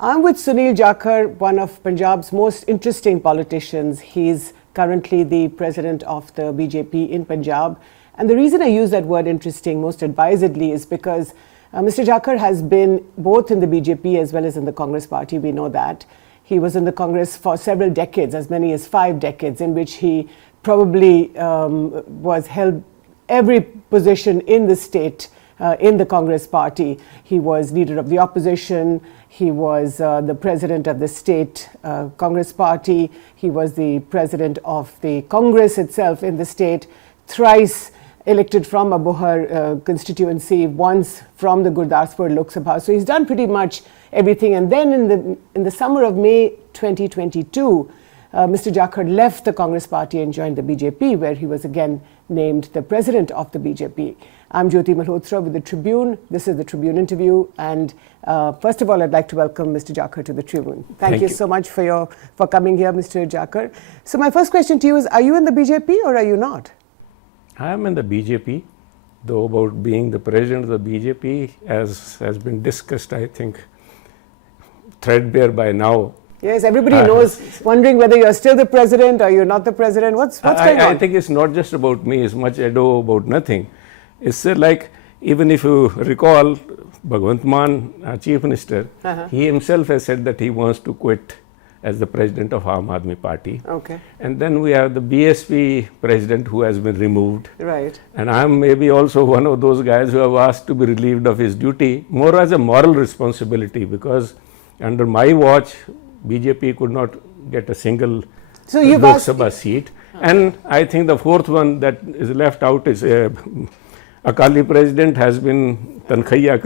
I'm with Sunil Jakhar, one of Punjab's most interesting politicians. He's currently the president of the BJP in Punjab. And the reason I use that word interesting most advisedly is because Mr. Jakhar has been both in the BJP as well as in the Congress party. We know that. He was in the Congress for several decades, as many as 5 decades, in which he probably was held every position in the state in the Congress party. He was leader of the opposition. He was the president of the state Congress party. He was the president of the Congress itself in the state, thrice elected from a Abohar constituency, once from the Gurdaspur Lok Sabha. So he's done pretty much everything. And then in the summer of May 2022, Mr. Jakhar left the Congress party and joined the BJP, where he was again named the president of the BJP. I'm Jyoti Malhotra with the Tribune. This is the Tribune interview. And first of all, I'd like to welcome Mr. Jakhar to the Tribune. Thank you so much for coming here, Mr. Jakhar. So my first question to you is, are you in the BJP or are you not? I am in the BJP, though about being the president of the BJP, as has been discussed, I think, threadbare by now. Yes, everybody knows, wondering whether you're still the president or you're not the president. What's going on? I think it's not just about me, it's much ado about nothing. It's like, even if you recall, Bhagwant Mann, our chief minister, he himself has said that he wants to quit as the president of Aam Aadmi Party. Okay. And then we have the BSP president who has been removed. Right. And I'm maybe also one of those guys who have asked to be relieved of his duty, more as a moral responsibility, because under my watch, BJP could not get a single Lok Sabha seat. And I think the fourth one that is left out is Akali president has been declared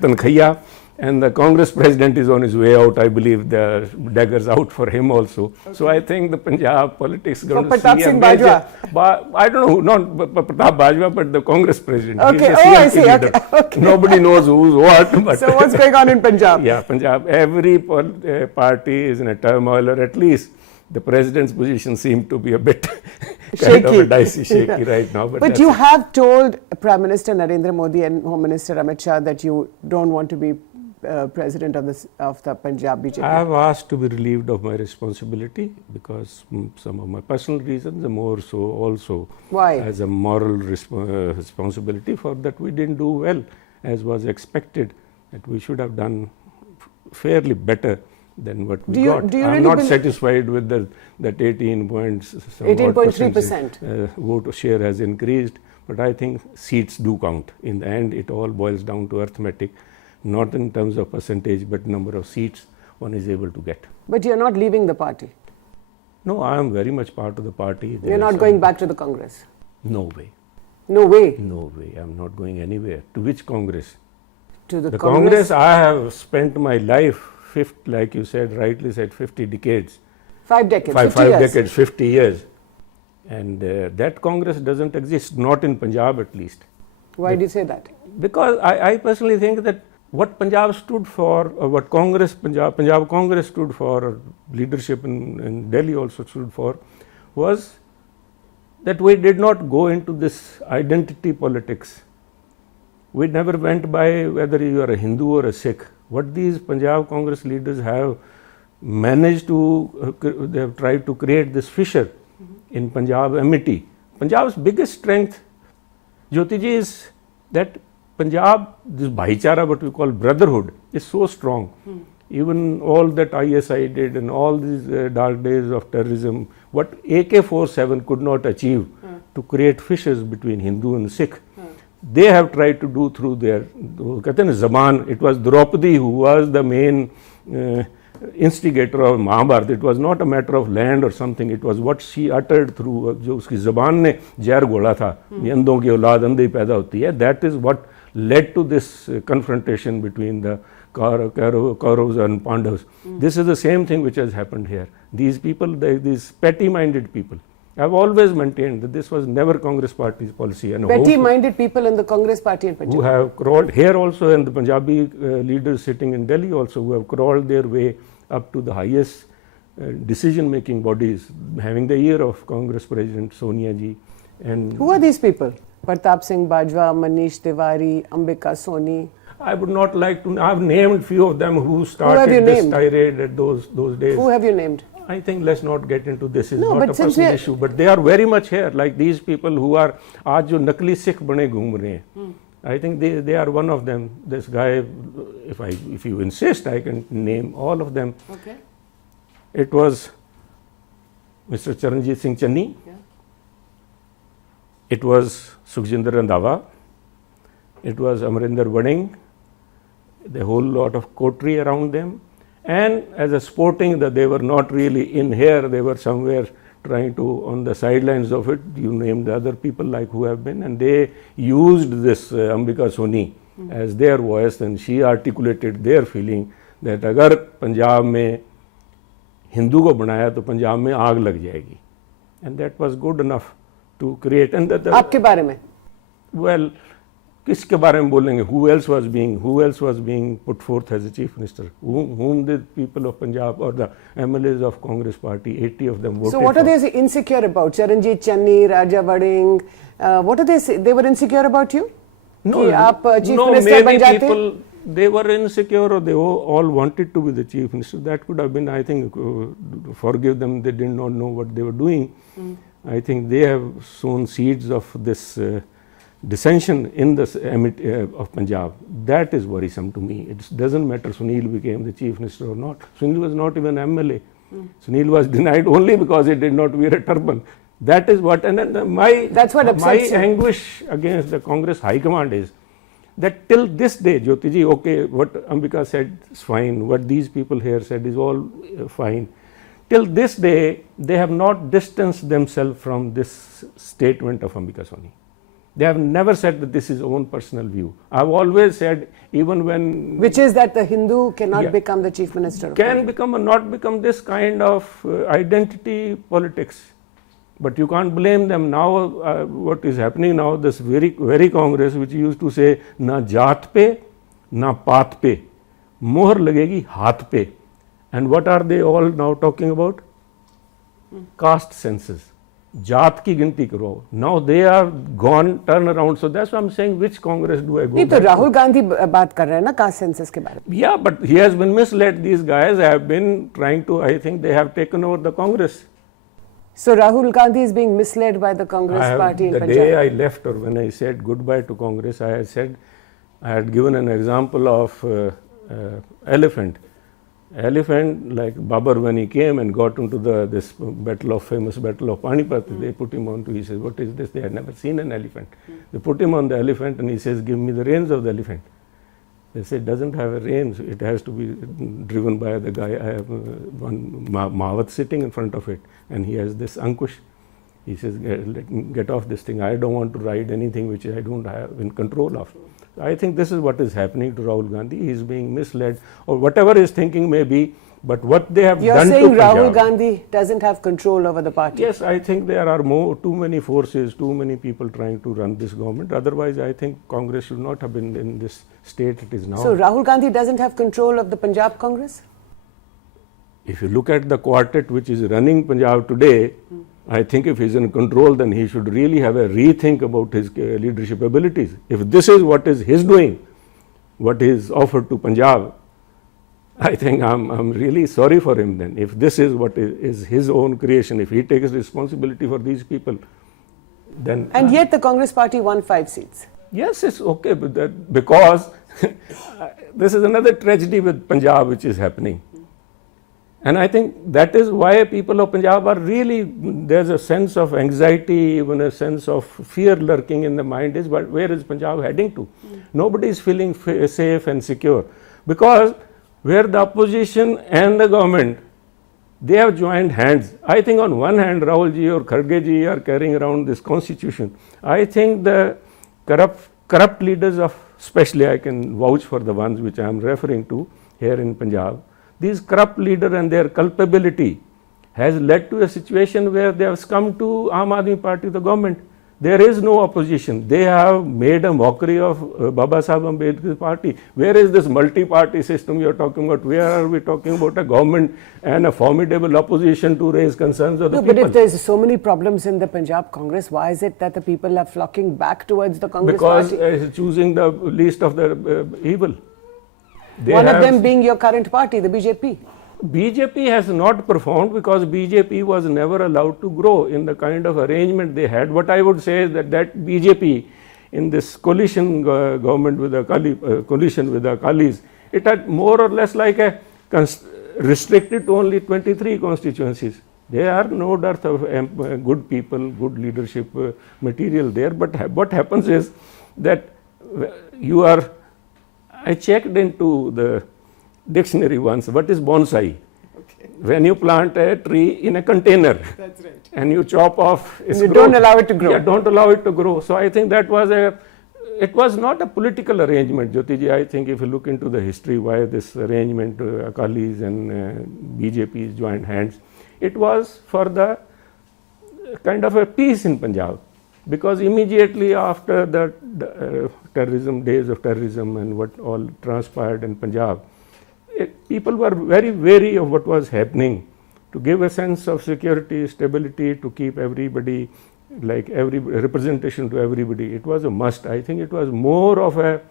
Tankhaiya, and the Congress president is on his way out. I believe the daggers out for him also. Okay. So I think the Punjab politics is going to see a major... I don't know, not Pratap Bajwa, but the Congress president. Okay, I see. Okay. Nobody knows who's what. But so what's going on in Punjab? Yeah, Punjab. Every party is in a turmoil, or at least the president's position seemed to be a bit kind of a dicey, shaky right now. But you have told Prime Minister Narendra Modi and Home Minister Amit Shah that you don't want to be president of the Punjab BJP. I have asked to be relieved of my responsibility because some of my personal reasons, and more so also as a moral responsibility for that we didn't do well as was expected, that we should have done fairly better than what we got. I'm not satisfied with that 18.3% vote share has increased, but I think seats do count. In the end, it all boils down to arithmetic, not in terms of percentage, but number of seats one is able to get. But you're not leaving the party? No, I am very much part of the party. You're not going back to the Congress? No way. No way? No way. I'm not going anywhere. To which Congress? To the Congress. I have spent my life, like you said, rightly said, 50 decades. 5 decades, 5 decades, 50 years. And that Congress doesn't exist, not in Punjab at least. Why do you say that? Because I personally think that what Punjab stood for, or what Punjab Congress stood for, or leadership in Delhi also stood for, was that we did not go into this identity politics. We never went by whether you are a Hindu or a Sikh. What these Punjab Congress leaders have managed to, they have tried to create this fissure in Punjab amity. Punjab's biggest strength, Jyoti ji, is that Punjab, this bhaichara, what we call brotherhood, is so strong. Even all that ISI did and all these dark days of terrorism, what AK-47 could not achieve to create fissures between Hindu and Sikh, they have tried to do through their Zaman. It was Draupadi who was the main instigator of Mahabharata. It was not a matter of land or something. It was what she uttered through जो उसकी ज़बान ने जहर घोला था, ये अंधों की औलाद अंधे ही पैदा होती है. That is what led to this confrontation between the Kauravas and Pandavas. This is the same thing which has happened here. These people, these petty-minded people, I have always maintained that this was never Congress Party's policy. And petty-minded people in the Congress Party in Punjab. Who have crawled here also, and the Punjabi leaders sitting in Delhi also, who have crawled their way up to the highest decision-making bodies, having the ear of Congress President Sonia ji. And who are these people? Pratap Singh Bajwa, Manish Tiwari, Ambika Soni. I would not like to. I've named few of them who started this tirade at those days. Who have you named? I think let's not get into this. It's not a personal issue, but they are very much here. Like these people who are aaj jo nakli Sikh bane ghum rahe hain. I think they are one of them. This guy, if you insist, I can name all of them. Okay. It was Mr. Charanjit Singh Channi. Yeah. It was Sukhjinder Randhawa. It was Amarinder Vading. The whole lot of coterie around them. And as a sporting, that they were not really in here, they were somewhere trying to, on the sidelines of it, you named the other people like who have been, and they used this Ambika Soni as their voice, and she articulated their feeling that agar Punjab mein Hindu ko banaya to Punjab mein aag lag jayegi, and that was good enough to create. And that आपके बारे में? Well, किसके बारे में बोलेंगे? Who else was being put forth as a chief minister? Whom the people of Punjab or the MLAs of Congress party, 80 of them voted for. So what are they insecure about? Charanjit Channi, Raja Vading, what are they were insecure about you? No, chief minister maybe people, they were insecure or they all wanted to be the chief minister. That could have been, I think, forgive them, they did not know what they were doing. I think they have sown seeds of this dissension in the of Punjab. That is worrisome to me. It doesn't matter Sunil became the chief minister or not. Sunil was not even MLA. Sunil was denied only because he did not wear a turban. That is what, and then my anguish against the Congress High Command is that till this day, Jyoti ji, okay, what Ambika said is fine, what these people here said is all fine. Till this day, they have not distanced themselves from this statement of Ambika Soni. They have never said that this is own personal view. I've always said, even when... Which is that the Hindu cannot become the chief minister. Can become or not become this kind of identity politics. But you can't blame them now. What is happening now, this very Congress which used to say, na jaat pe, na paat pe, mohar lagegi haath pe. And what are they all now talking about? Caste census. जात की गिनती करो. Now they are gone, turn around. So that's why I'm saying, which Congress do I go? नहीं तो राहुल गांधी बात कर रहे हैं ना caste census के बारे में. Yeah, but he has been misled. These guys have been trying to. I think they have taken over the Congress. So Rahul Gandhi is being misled by the Congress party in Punjab. The day I left, or when I said goodbye to Congress, I had given an example of elephant. Elephant, like Babur, when he came and got into this famous battle of Panipat, they put him on to, he says, what is this? They had never seen an elephant. They put him on the elephant and he says, give me the reins of the elephant. They say, it doesn't have a reins, it has to be driven by the guy. I have one Mahavat sitting in front of it and he has this Ankush. He says, get off this thing. I don't want to ride anything which I don't have in control of. I think this is what is happening to Rahul Gandhi. He is being misled, or whatever his thinking may be, but what they have done to Punjab. You're saying Rahul Gandhi doesn't have control over the party? Yes, I think there are too many forces, too many people trying to run this government. Otherwise, I think Congress should not have been in this state it is now. So Rahul Gandhi doesn't have control of the Punjab Congress? If you look at the quartet which is running Punjab today, I think if he's in control, then he should really have a rethink about his leadership abilities. If this is what is his doing, what is offered to Punjab, I think I'm really sorry for him then. If this is what is his own creation, if he takes responsibility for these people, then... And yet the Congress party won 5 seats. Yes, it's okay, but because this is another tragedy with Punjab which is happening. And I think that is why people of Punjab are really, there's a sense of anxiety, even a sense of fear lurking in the mind is, but where is Punjab heading to? Nobody is feeling safe and secure, because where the opposition and the government, they have joined hands. I think on one hand, Rahul ji or Kharge ji are carrying around this constitution. I think the corrupt leaders of, especially I can vouch for the ones which I am referring to here in Punjab, these corrupt leaders and their culpability has led to a situation where they have come to Aam Aadmi Party, the government. There is no opposition. They have made a mockery of Baba Saheb Ambedkar's party. Where is this multi-party system you are talking about? Where are we talking about a government and a formidable opposition to raise concerns of the people? But if there's so many problems in the Punjab Congress, why is it that the people are flocking back towards the Congress Because party? Choosing the least of the evil. One of them being your current party, the BJP. BJP has not performed because BJP was never allowed to grow in the kind of arrangement they had. What I would say is that BJP in this coalition government with the coalition with the Akalis, it had more or less like a restricted to only 23 constituencies. There are no dearth of good people, good leadership material there. But what happens is that you are, I checked into the dictionary once, what is bonsai? Okay. When you plant a tree in a container. That's right. And you chop off its growth. Don't allow it to grow. Yeah, don't allow it to grow. So I think that was it was not a political arrangement, Jyotiji. I think if you look into the history why this arrangement, Akalis and BJP's joined hands, it was for the kind of a peace in Punjab. Because immediately after the terrorism, days of terrorism and what all transpired in Punjab, people were very wary of what was happening. To give a sense of security, stability, to keep everybody, like every representation to everybody, it was a must. I think it was more of a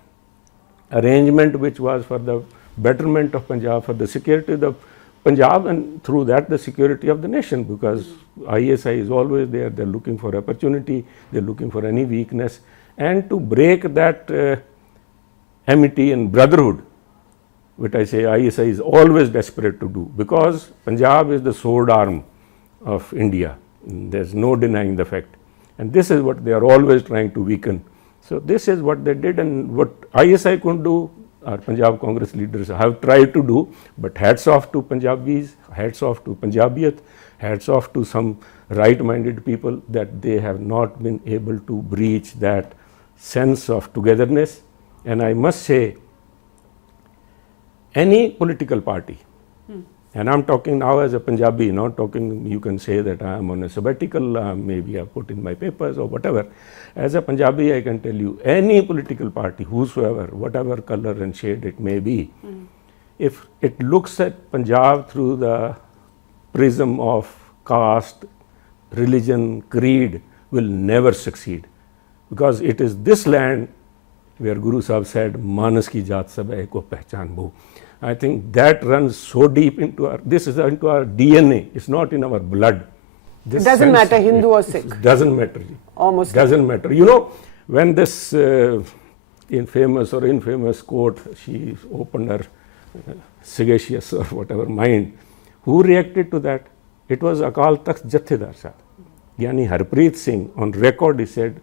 arrangement which was for the betterment of Punjab, for the security of the Punjab, and through that the security of the nation, because ISI is always there. They're looking for opportunity, they're looking for any weakness, and to break that amity and brotherhood, which I say ISI is always desperate to do, because Punjab is the sword arm of India. There's no denying the fact. And this is what they are always trying to weaken. So this is what they did, and what ISI couldn't do, our Punjab Congress leaders have tried to do. But hats off to Punjabis, hats off to Punjabiyat, hats off to some right-minded people that they have not been able to breach that sense of togetherness. And I must say, any political party, and I'm talking now as a Punjabi, not talking, you can say that I am on a sabbatical, maybe I've put in my papers or whatever. As a Punjabi, I can tell you, any political party, whosoever, whatever color and shade it may be, if it looks at Punjab through the prism of caste, religion, creed, will never succeed. Because it is this land where Guru Sahib said, Manas ki jaat sab hai ko pehchan bhu. I think that runs so deep into our, this is into our DNA, it's not in our blood. This it doesn't matter Hindu or Sikh. It doesn't matter. Almost doesn't matter. You know, when this infamous or infamous quote, she opened her sagacious or whatever mind, who reacted to that? It was Akal Takht Jathedar Sahib. Yani Harpreet Singh, on record, he said,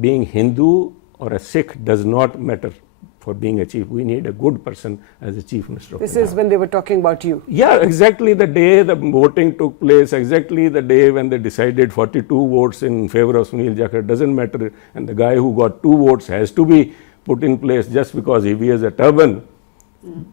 being Hindu or a Sikh does not matter for being a chief. We need a good person as a chief minister of This Punjab. is when they were talking about you. Yeah, exactly the day the voting took place, exactly the day when they decided 42 votes in favor of Sunil Jakhar, doesn't matter. And the guy who got 2 votes has to be put in place just because he wears a turban.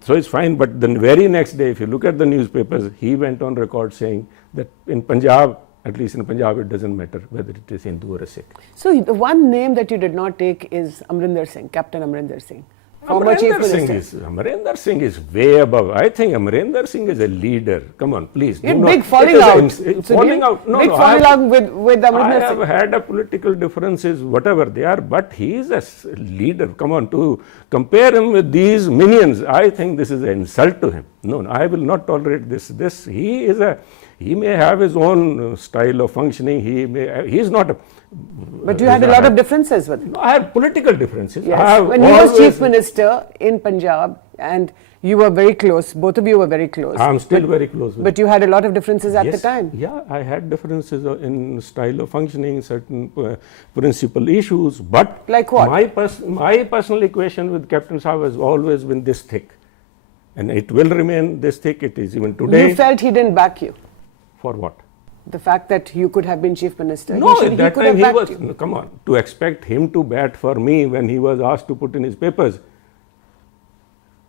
So it's fine. But the very next day, if you look at the newspapers, he went on record saying that in Punjab, at least in Punjab, it doesn't matter whether it is Hindu or a Sikh. So the one name that you did not take is Amrinder Singh, Captain Amrinder Singh. Former Chief Minister. Amrinder Singh is way above. I think Amrinder Singh is a leader. Come on, please. Big falling out. Falling out. No, big falling out with Amrinder Singh. I have had a political differences, whatever they are, but he is a leader. Come on, to compare him with these minions, I think this is an insult to him. No, I will not tolerate this. He may have his own style of functioning. He is not a. But you had a lot of differences with him. No, I had political differences. Yes. When he was Chief Minister in Punjab and you were very close, both of you were very close. I'm still very close with But you had a lot of differences at the time. Yeah, I had differences in style of functioning, certain principal issues. But like what? My personal equation with Captain Sahib has always been this thick. And it will remain this thick. It is even today. You felt he didn't back you? For what? The fact that you could have been Chief Minister. No, at that time he was, no, come on, to expect him to bat for me when he was asked to put in his papers.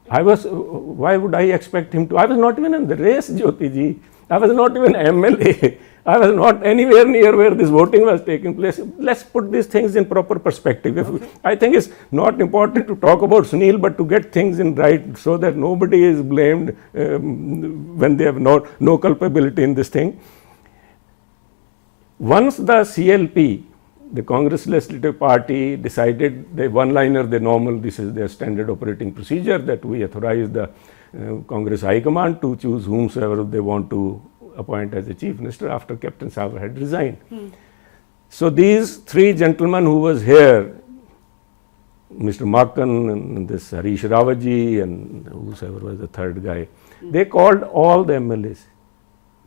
Why would I expect him to? I was not even in the race, Jyoti ji. I was not even MLA. I was not anywhere near where this voting was taking place. Let's put these things in proper perspective. I think it's not important to talk about Sunil, but to get things in right so that nobody is blamed when they have no culpability in this thing. Once the CLP, the Congress Legislative Party, decided the one-liner, this is their standard operating procedure, that we authorize the Congress High Command to choose whomsoever they want to appoint as the Chief Minister after Captain Saab had resigned. So these three gentlemen who was here, Mr. Makan and this Harish Rawatji and whosoever was the third guy, they called all the MLAs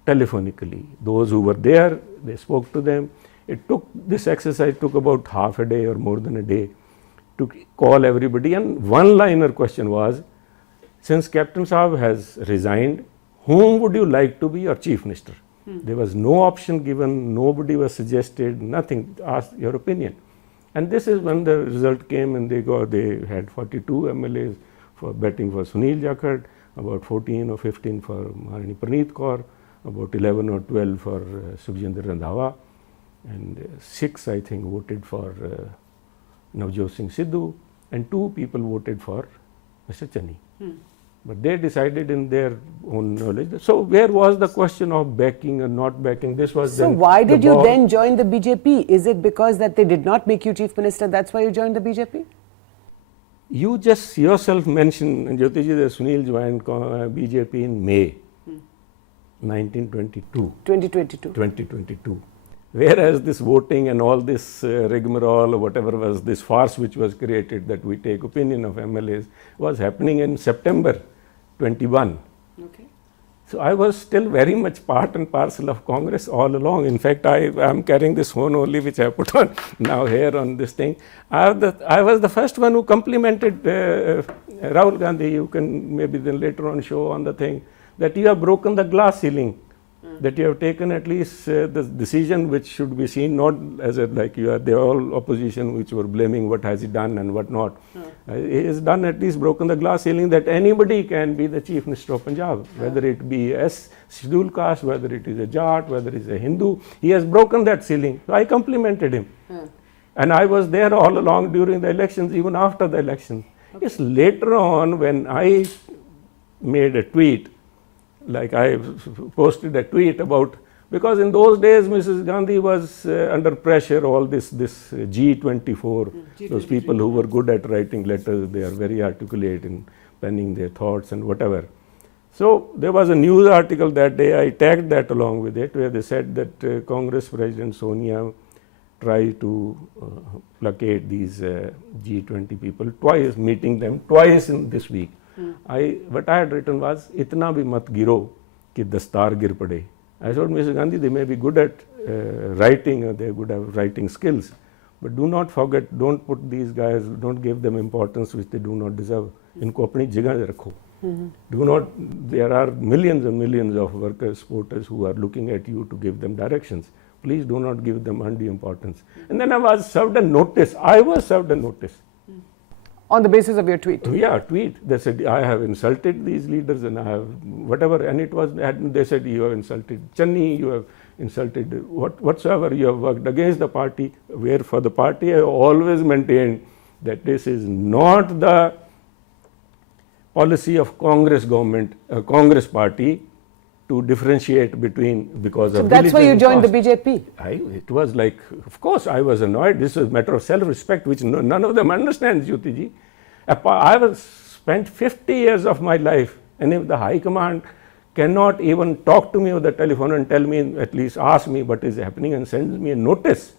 telephonically. Those who were there, they spoke to them. This exercise took about half a day or more than a day to call everybody, and one-liner question was, since Captain Saab has resigned, whom would you like to be your Chief Minister? There was no option given, nobody was suggested, nothing, asked your opinion. And this is when the result came, and they had 42 MLAs for betting for Sunil Jakhar, about 14 or 15 for Maharani Praneeth Kaur, about 11 or 12 for Sukhjinder Randhawa, and 6 I think voted for Navjot Singh Sidhu, and 2 people voted for Mr. Channi. But they decided in their own knowledge. So where was the question of backing and not backing? This was so why did you then join the BJP? Is it because that they did not make you Chief Minister, that's why you joined the BJP? You just yourself mentioned, Jyoti ji, that Sunil joined BJP in May 1922. 2022. Whereas this voting and all this rigmarole or whatever was this farce which was created that we take opinion of MLAs was happening in September 21. Okay. So I was still very much part and parcel of Congress all along. In fact, I am carrying this phone only, which I put on now here on this thing. I was the first one who complimented Rahul Gandhi. You can maybe then later on show on the thing that you have broken the glass ceiling. That you have taken at least the decision which should be seen not as they are all opposition which were blaming what has he done and what not. He has done at least broken the glass ceiling that anybody can be the Chief Minister of Punjab, whether it be a scheduled caste, whether it is a Jat, whether it is a Hindu. He has broken that ceiling. So I complimented him. And I was there all along during the elections, even after the election. Okay. It's later on when I made a tweet, like I posted a tweet about, because in those days Mrs. Gandhi was under pressure, all this G24, those people who were good at writing letters, they are very articulate in penning their thoughts and whatever. So there was a news article that day, I tagged that along with it, where they said that Congress President Sonia tried to placate these G20 people twice, meeting them twice in this week. What I had written was, "Itna bhi mat giro ki dastar gir pade." I thought, Mrs. Gandhi, they may be good at writing, or they are good at writing skills, but do not forget, don't put these guys, don't give them importance which they do not deserve. Inko apni jagah rakho. Do not, there are millions and millions of workers, supporters who are looking at you to give them directions. Please do not give them undue importance. And then I was served a notice. I was served a notice. On the basis of your tweet? Yeah, tweet. They said, I have insulted these leaders and I have whatever. And it was, they said, you have insulted Channi, you have insulted whatsoever, you have worked against the party. Where for the party, I always maintained that this is not the policy of Congress government, Congress party to differentiate between, because of that's why you joined the BJP? It was like, of course, I was annoyed. This is a matter of self-respect, which none of them understand, Jyoti ji. I was spent 50 years of my life, and if the High Command cannot even talk to me over the telephone and tell me, at least ask me what is happening and sends me a notice.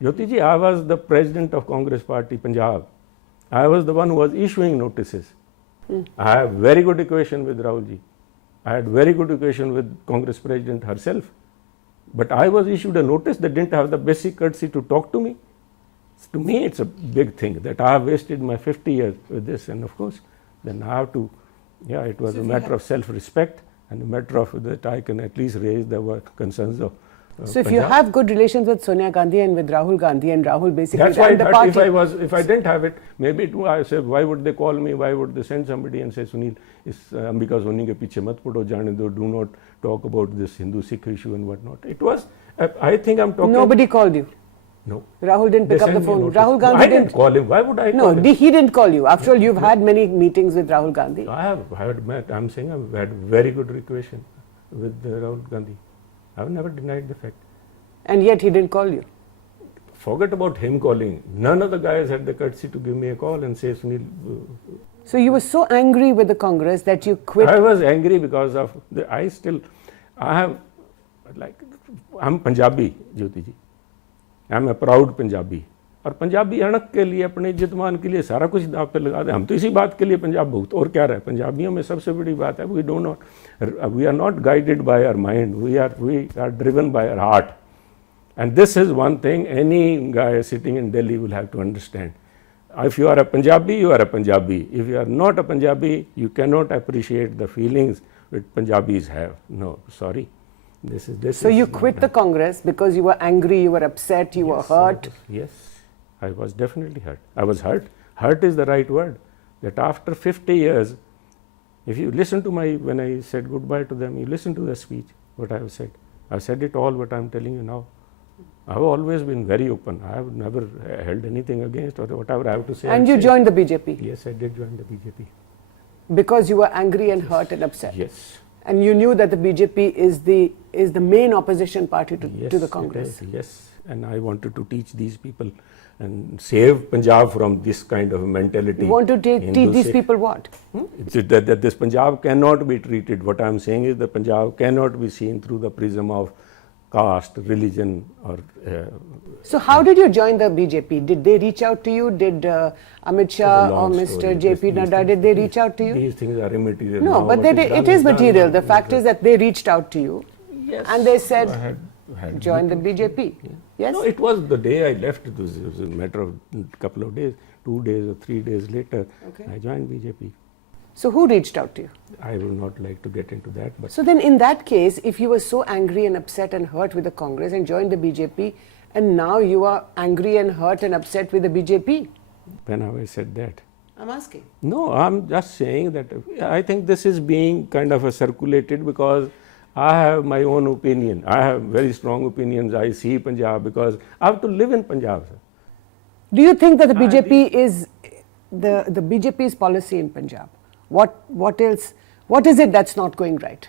Jyoti ji, I was the president of Congress Party Punjab. I was the one who was issuing notices. I have very good equation with Rahul ji. I had very good equation with Congress President herself. But I was issued a notice that didn't have the basic courtesy to talk to me. To me, it's a big thing that I have wasted my 50 years with this. And of course, then I have to, it was a matter of self-respect and a matter of that I can at least raise the concerns of So if you have good relations with Sonia Gandhi and with Rahul Gandhi, and Rahul basically that's why ran the party. if I didn't have it, maybe it, I say, why would they call me? Why would they send somebody and say, Sunil, because Soni ke piche mat pado, jane do, do not talk about this Hindu-Sikh issue and whatnot. It was, I think I'm talking. Nobody called you. No. Rahul didn't pick up the phone. Rahul Gandhi I didn't call him. Why would I call him? No, he didn't call you. After all, you've had many meetings with Rahul Gandhi. I have met. I'm saying I've had very good relation with Rahul Gandhi. I've never denied the fact. And yet he didn't call you. Forget about him calling. None of the guys had the courtesy to give me a call and say, Sunil. So you were so angry with the Congress that you quit. I was angry because of I'm Punjabi, Jyoti ji. I'm a proud Punjabi. और पंजाबी अणक के लिए अपने इज्जत मान के लिए सारा कुछ दांव पे लगा दे. हम तो इसी बात के लिए पंजाब भुगत और क्या रहे. पंजाबियों में सबसे बड़ी बात है we are not guided by our mind, we are driven by our heart. And this is one thing any guy sitting in Delhi will have to understand. If you are a Punjabi, you are a Punjabi. If you are not a Punjabi, you cannot appreciate the feelings that Punjabis have. No, sorry. So you quit the Congress because you were angry, you were upset, you were hurt? Yes, I was definitely hurt. I was hurt. Hurt is the right word. That after 50 years, if you listen to when I said goodbye to them, you listen to the speech, what I have said. I've said it all what I'm telling you now. I've always been very open. I have never held anything against or whatever I have to say. And you joined the BJP? Yes, I did join the BJP. Because you were angry and hurt and upset? Yes. And you knew that the BJP is the main opposition party to the Congress? Yes, and I wanted to teach these people and save Punjab from this kind of mentality. You want to teach these people what? That this Punjab cannot be treated, what I am saying is that Punjab cannot be seen through the prism of caste, religion or... So how did you join the BJP? Did they reach out to you? Did Amit Shah or Mr. JP Nadda, did they reach out to you? These things are immaterial. No, but it is material. The fact is that they reached out to you. Yes. And they said, join the BJP. Yeah. Yes? No, it was the day I left. It was a matter of a couple of days, 2 days or 3 days later, I joined BJP. So who reached out to you? I would not like to get into that. But so then in that case, if you were so angry and upset and hurt with the Congress and joined the BJP, and now you are angry and hurt and upset with the BJP? When have I said that? I'm asking. No, I'm just saying that I think this is being kind of circulated because I have my own opinion. I have very strong opinions. I see Punjab because I have to live in Punjab. Sir. Do you think that the BJP is the BJP's policy in Punjab? What else? What is it that's not going right?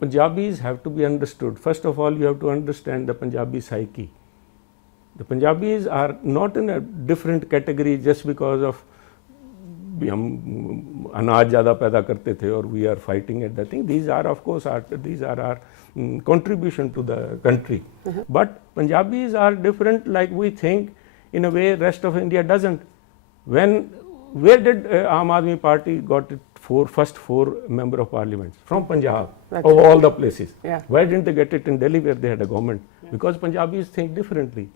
Punjabis have to be understood. First of all, you have to understand the Punjabi psyche. The Punjabis are not in a different category just because of हम अनाज ज़्यादा पैदा करते थे और we are fighting at that thing. These are of course our contribution to the country. But Punjabis are different like we think in a way rest of India doesn't. Where did Aam Aadmi Party got its first 4 member of parliament? From Punjab, of all the places. Yeah. Why didn't they get it in Delhi where they had a government? Yeah. Because Punjabis think differently.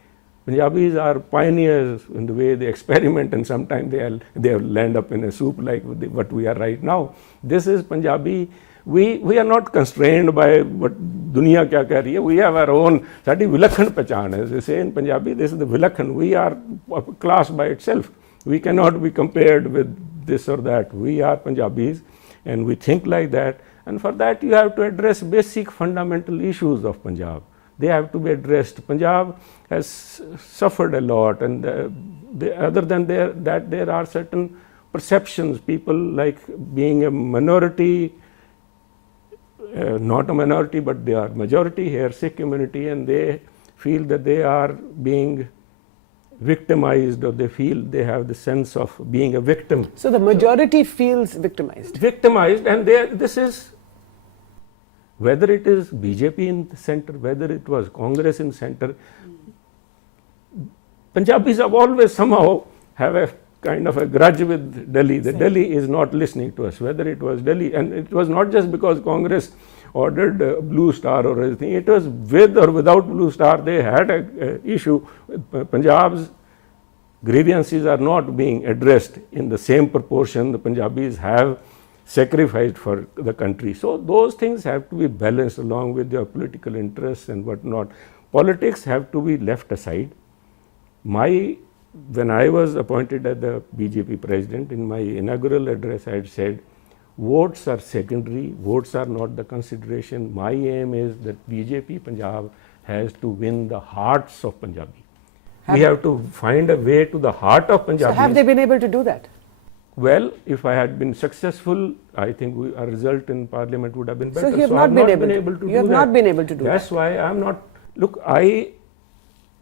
Punjabis are pioneers in the way they experiment and sometimes they land up in a soup like what we are right now. This is Punjabi. We are not constrained by what dunya kya keh rahi hai. We have our own, saadi vilakhan pehchan hai. As they say in Punjabi, this is the vilakhan. We are a class by itself. We cannot be compared with this or that. We are Punjabis and we think like that. And for that you have to address basic fundamental issues of Punjab. They have to be addressed. Punjab has suffered a lot and other than that there are certain perceptions. People like being a minority, not a minority but they are majority here, Sikh community, and they feel that they are being victimized or they feel they have the sense of being a victim. So the majority feels victimized? Victimized, and this is, whether it is BJP in the center, whether it was Congress in center, Punjabis have always somehow have a kind of a grudge with Delhi. The Delhi is not listening to us, whether it was Delhi, and it was not just because Congress ordered Blue Star or anything, it was with or without Blue Star, they had a issue. Punjab's grievances are not being addressed in the same proportion the Punjabis have sacrificed for the country. So those things have to be balanced along with your political interests and whatnot. Politics have to be left aside. When I was appointed as the BJP president, in my inaugural address I had said, votes are secondary, votes are not the consideration. My aim is that BJP Punjab has to win the hearts of Punjabi. We have to find a way to the heart of Punjabis. So have they been able to do that? Well, if I had been successful, I think our result in parliament would have been better. So you have not been able to do that. You have not been able to do that. That's why I'm not. Look, I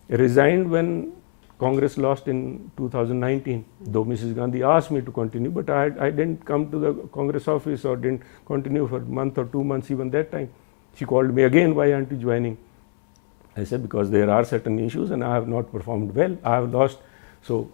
resigned when Congress lost in 2019, though Mrs. Gandhi asked me to continue, but I didn't come to the Congress office or didn't continue for a month or 2 months even that time. She called me again, why aren't you joining? I said, because there are certain issues and I have not performed well, I have lost, so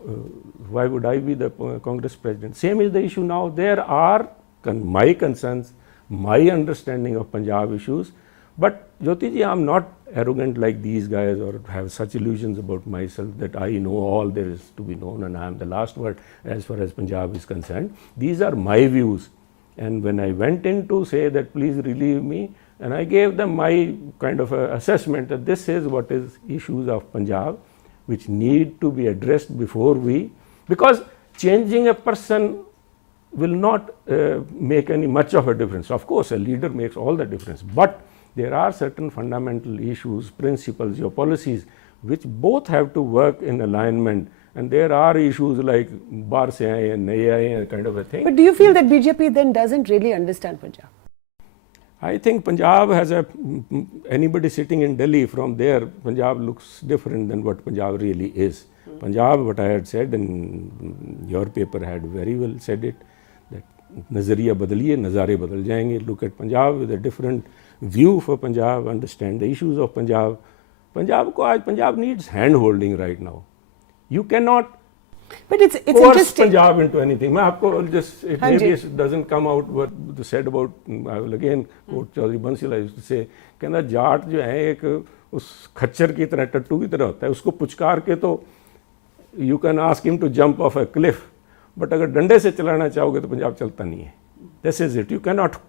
why would I be the Congress president? Same is the issue now. There are my concerns, my understanding of Punjab issues, but Jyoti ji, I'm not arrogant like these guys or have such illusions about myself that I know all there is to be known and I am the last word as far as Punjab is concerned. These are my views, and when I went in to say that please relieve me, and I gave them my kind of assessment that this is what is issues of Punjab which need to be addressed before because changing a person will not make any much of a difference. Of course, a leader makes all the difference, but there are certain fundamental issues, principles, your policies, which both have to work in alignment. And there are issues like bar se aaye and nahi aaye and kind of a thing. But do you feel that BJP then doesn't really understand Punjab? I think Punjab has anybody sitting in Delhi from there, Punjab looks different than what Punjab really is. Punjab, what I had said, and your paper had very well said it, that nazariya badaliye, nazare badal jayenge. Look at Punjab with a different view for Punjab, understand the issues of Punjab. Punjab needs hand holding right now. You cannot but it's force interesting. Punjab into anything. Maybe it doesn't come out what they said about, I will again quote Chaudhry Bansal, I used to say, कहना जाट जो है एक उस खच्चर की तरह टट्टू की तरह होता है, उसको पुचकार के तो you can ask him to jump off a cliff, but अगर डंडे से चलाना चाहोगे तो पंजाब चलता नहीं है. This is it. You cannot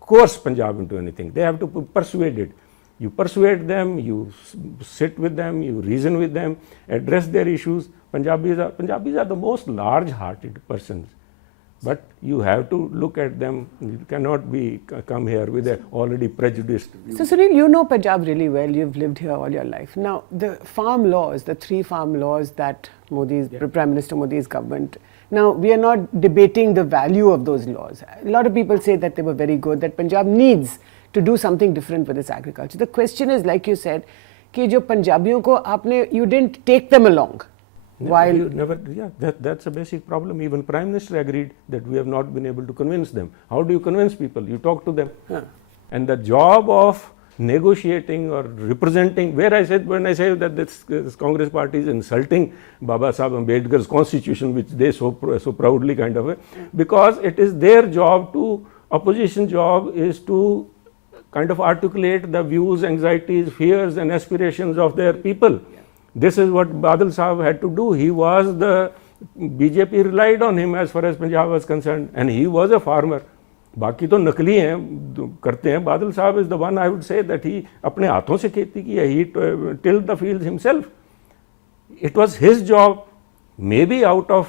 coerce Punjab into anything. They have to persuade it. You persuade them, you sit with them, you reason with them, address their issues. Punjabis are the most large-hearted persons, but you have to look at them. You cannot come here with a already prejudiced view. So Sunil, you know Punjab really well. You've lived here all your life. Now, the farm laws, the 3 farm laws that Prime Minister Modi's government. Now, we are not debating the value of those laws. A lot of people say that they were very good, that Punjab needs to do something different with its agriculture. The question is, like you said, कि जो पंजाबियों को you didn't take them along. That's a basic problem. Even Prime Minister agreed that we have not been able to convince them. How do you convince people? You talk to them. And the job of negotiating or representing, when I say that this Congress party is insulting Baba Sahib Ambedkar's constitution, which they so proudly kind of, because it is their job opposition job is to kind of articulate the views, anxieties, fears and aspirations of their people. This is what Badal Sahib had to do. BJP relied on him as far as Punjab was concerned, and he was a farmer. बाकी तो नकली हैं, करते हैं. Badal Sahib is the one, I would say, that he अपने हाथों से खेती की है. He tilled the fields himself. It was his job, maybe out of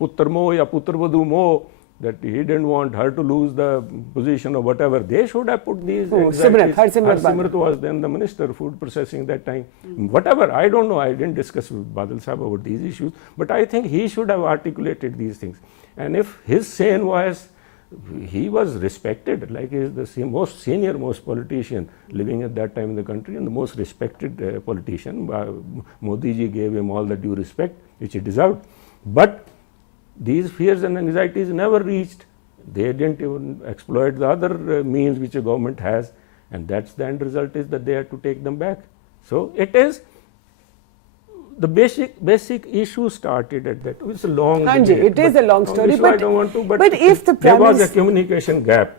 Puttar Moh या Puttar Vadhu Moh, that he didn't want her to lose the position or whatever. They should have put these. Simrat was then the minister, food processing that time. Whatever, I don't know. I didn't discuss with Badal Sahib about these issues, but I think he should have articulated these things. And if his saying was, he was respected, like he is the most senior, most politician living at that time in the country and the most respected politician. Modi ji gave him all the due respect which he deserved. But these fears and anxieties never reached. They didn't even exploit the other means which a government has, and that's the end result is that they had to take them back. So it is the basic issue started at that. It's a long debate. It is a long story, but I don't want to. But if the there was a communication gap,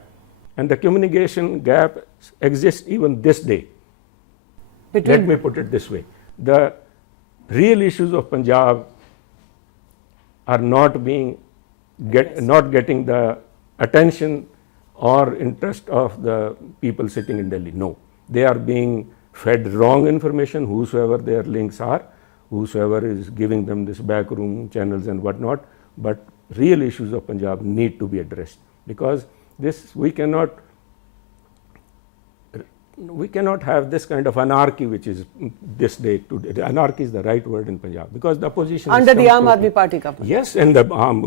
and the communication gap exists even this day. Let me put it this way: the real issues of Punjab are not getting the attention or interest of the people sitting in Delhi. No, they are being fed wrong information, whosoever their links are, whosoever is giving them this backroom channels and whatnot. But real issues of Punjab need to be addressed, because this we cannot have this kind of anarchy which is this day. Anarchy is the right word in Punjab, because the opposition under the Aam Aadmi Party government. Yes, and the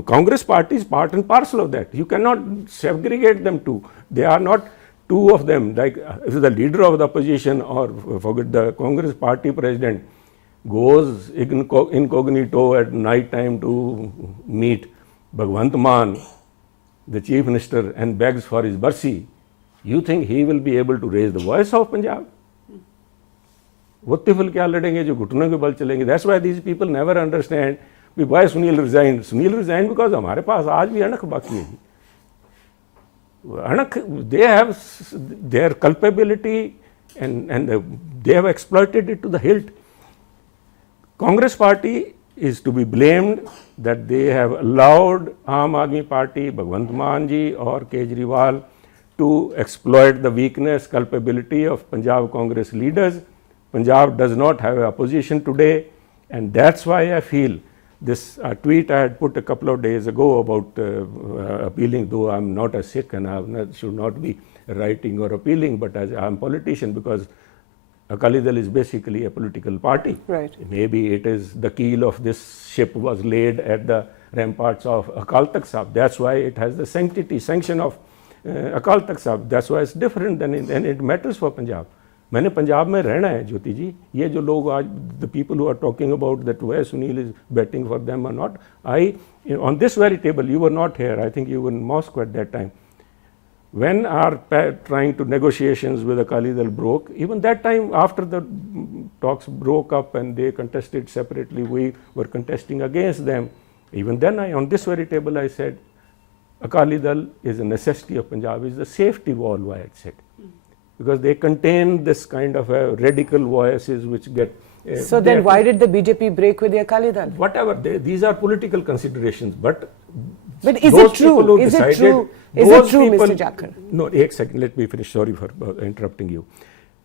Congress party is part and parcel of that. You cannot segregate them two. They are not two of them. Like if the leader of the opposition, or forget the Congress party president, goes incognito at night time to meet Bhagwant Mann, the chief minister, and begs for his barsi, you think he will be able to raise the voice of Punjab? वो तिफल क्या लड़ेंगे जो घुटनों के बल चलेंगे? That's why these people never understand why Sunil resigned. Sunil resigned because हमारे पास आज भी अणख बाकी है. अणख, they have their culpability and they have exploited it to the hilt. Congress party is to be blamed that they have allowed Aam Aadmi Party, Bhagwant Mann ji or Kejriwal to exploit the weakness, culpability of Punjab Congress leaders. Punjab does not have an opposition today, and that's why I feel this tweet I had put a couple of days ago about appealing, though I'm not a Sikh and I should not be writing or appealing, but as I'm a politician, because Akali Dal is basically a political party. Right. Maybe it is the keel of this ship was laid at the ramparts of Akal Takht Sahib. That's why it has the sanction of Akal Takht Sahib. That's why it's different and it matters for Punjab. मैंने पंजाब में रहना है ज्योति जी. ये जो लोग आज the people who are talking about that where Sunil is betting for them or not, on this very table, you were not here, I think you were in Moscow at that time. When our trying to negotiations with Akali Dal broke, even that time after the talks broke up and they contested separately, we were contesting against them. Even then on this very table I said, Akali Dal is a necessity of Punjab, is the safety valve, I had said. Because they contain this kind of radical voices which get... so then why did the BJP break with the Akali Dal? Whatever, these are political considerations, but is it true? Is it true? Is it true, Mr. Jakhar? No, a second, let me finish. Sorry for interrupting you.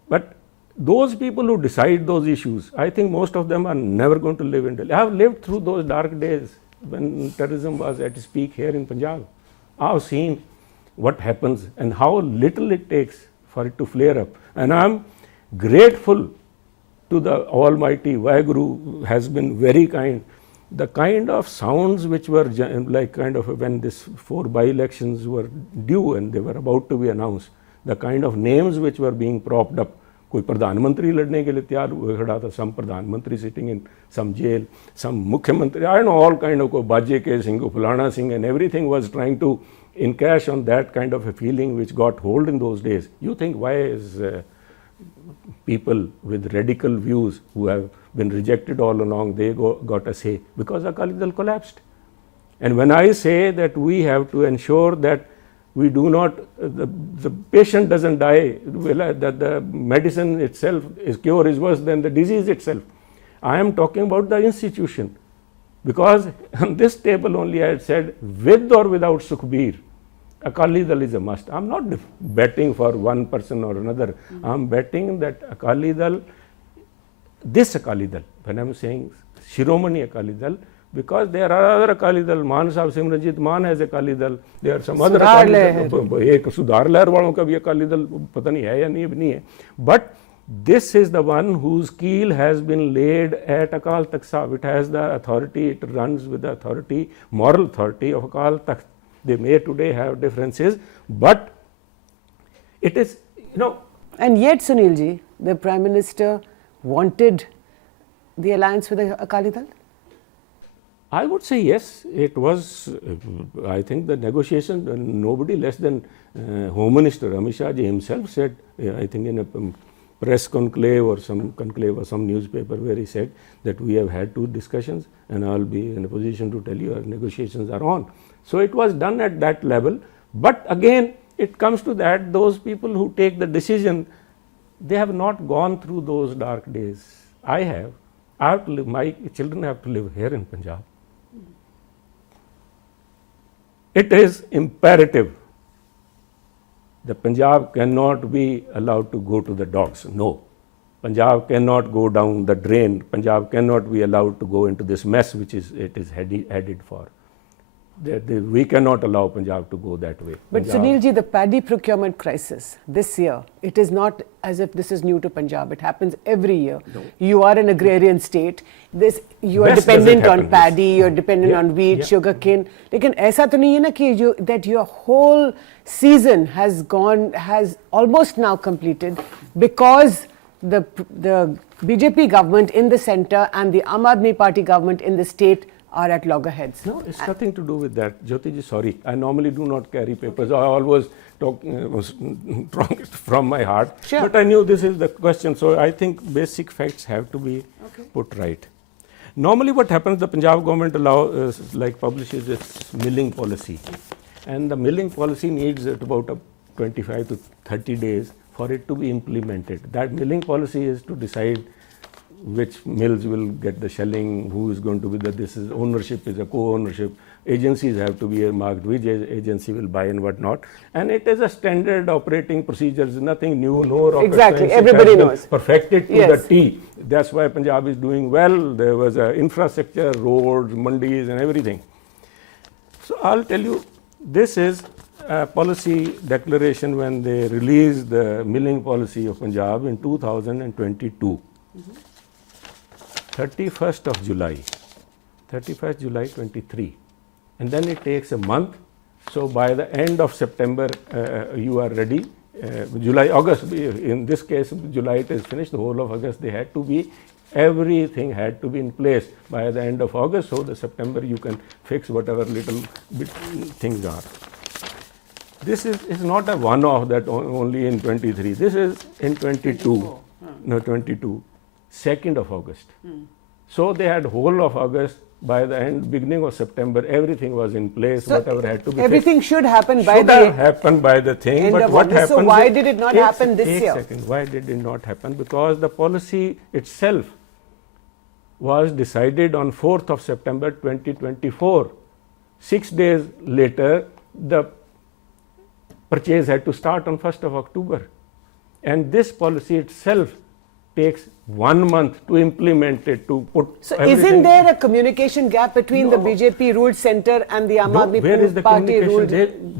But those people who decide those issues, I think most of them are never going to live in Delhi. I have lived through those dark days when terrorism was at its peak here in Punjab. I have seen what happens and how little it takes for it to flare up. And I am grateful to the Almighty. Vaheguru has been very kind. The kind of sounds which were like kind of when this 4 by-elections were due and they were about to be announced, the kind of names which were being propped up. कोई प्रधानमंत्री लड़ने के लिए तैयार हुए खड़ा था, some प्रधानमंत्री sitting in some jail, some मुख्यमंत्री, I know all kind of बाजे के सिंह, फलाना Singh, and everything was trying to encash on that kind of a feeling which got hold in those days. You think why is people with radical views who have been rejected all along, they got a say? Because Akali Dal collapsed. And when I say that we have to ensure that we do not, the patient doesn't die, that the medicine itself, is cure is worse than the disease itself. I am talking about the institution. Because on this table only I had said, with or without Sukhbir, Akali Dal is a must. I am not betting for one person or another. I am betting that Akali Dal, this Akali Dal, when I am saying Shiromani Akali Dal, because there are other Akali Dal, Maan Sahib Simranjit Maan has Akali Dal, there are some other Akali Dal, एक सुधार लहर वालों का भी Akali Dal पता नहीं है या नहीं है, but this is the one whose keel has been laid at Akal Takht Sahib. It has the authority, it runs with the authority, moral authority of Akal Takht. They may today have differences, but it is, And yet, Sunil ji, the Prime Minister wanted the alliance with the Akali Dal? I would say yes. It was, I think the negotiation, nobody less than Home Minister Amit Shah ji himself said, I think in a press conclave or some newspaper where he said that we have had 2 discussions and I'll be in a position to tell you our negotiations are on. So it was done at that level. But again, it comes to that, those people who take the decision, they have not gone through those dark days. I have to live, my children have to live here in Punjab. It is imperative The Punjab cannot be allowed to go to the dogs. No. Punjab cannot go down the drain. Punjab cannot be allowed to go into this mess which it is headed for. We cannot allow Punjab to go that way. But Sunil ji, the paddy procurement crisis this year, it is not as if this is new to Punjab. It happens every year. No. You are an agrarian state. You are Best dependent doesn't on happen, paddy, yes. you are dependent on wheat, sugarcane. Lekin aisa to nahi hai na ki that your whole season has almost now completed because the BJP government in the centre and the Aam Aadmi Party government in the state are at loggerheads. No, it's nothing to do with that. Jyoti ji, sorry. I normally do not carry papers. I always talk from my heart. Sure. But I knew this is the question. So I think basic facts have to be put right. Normally what happens, the Punjab government publishes its milling policy. And the milling policy needs about 25 to 30 days for it to be implemented. That milling policy is to decide which mills will get the shelling, who is going to be this is ownership, is a co-ownership, agencies have to be earmarked, which agency will buy and what not. And it is a standard operating procedure, nothing new, no rocket exactly, science. everybody knows. Perfected to the T. That's why Punjab is doing well. There was infrastructure, roads, mandis and everything. So I'll tell you, this is a policy declaration when they released the milling policy of Punjab in 2022. 31st of July 23, and then it takes a month. So by the end of September you are ready. August, in this case July it is finished, the whole of August everything had to be in place by the end of August, so the September you can fix whatever little bit things are. This is not a one-off that only in 23, this is in 22, 2nd of August. So they had whole of August, by the beginning of September, everything was in place, so whatever had to be everything fixed. should happen by the thing, but what happens? So why did it not happen this year? Why did it not happen? Because the policy itself was decided on 4th of September 2024. 6 days later, the purchase had to start on 1st of October. And this policy itself takes 1 month to implement it, to put. So isn't there a communication gap between the BJP ruled centre and the Aam Aadmi Party ruled?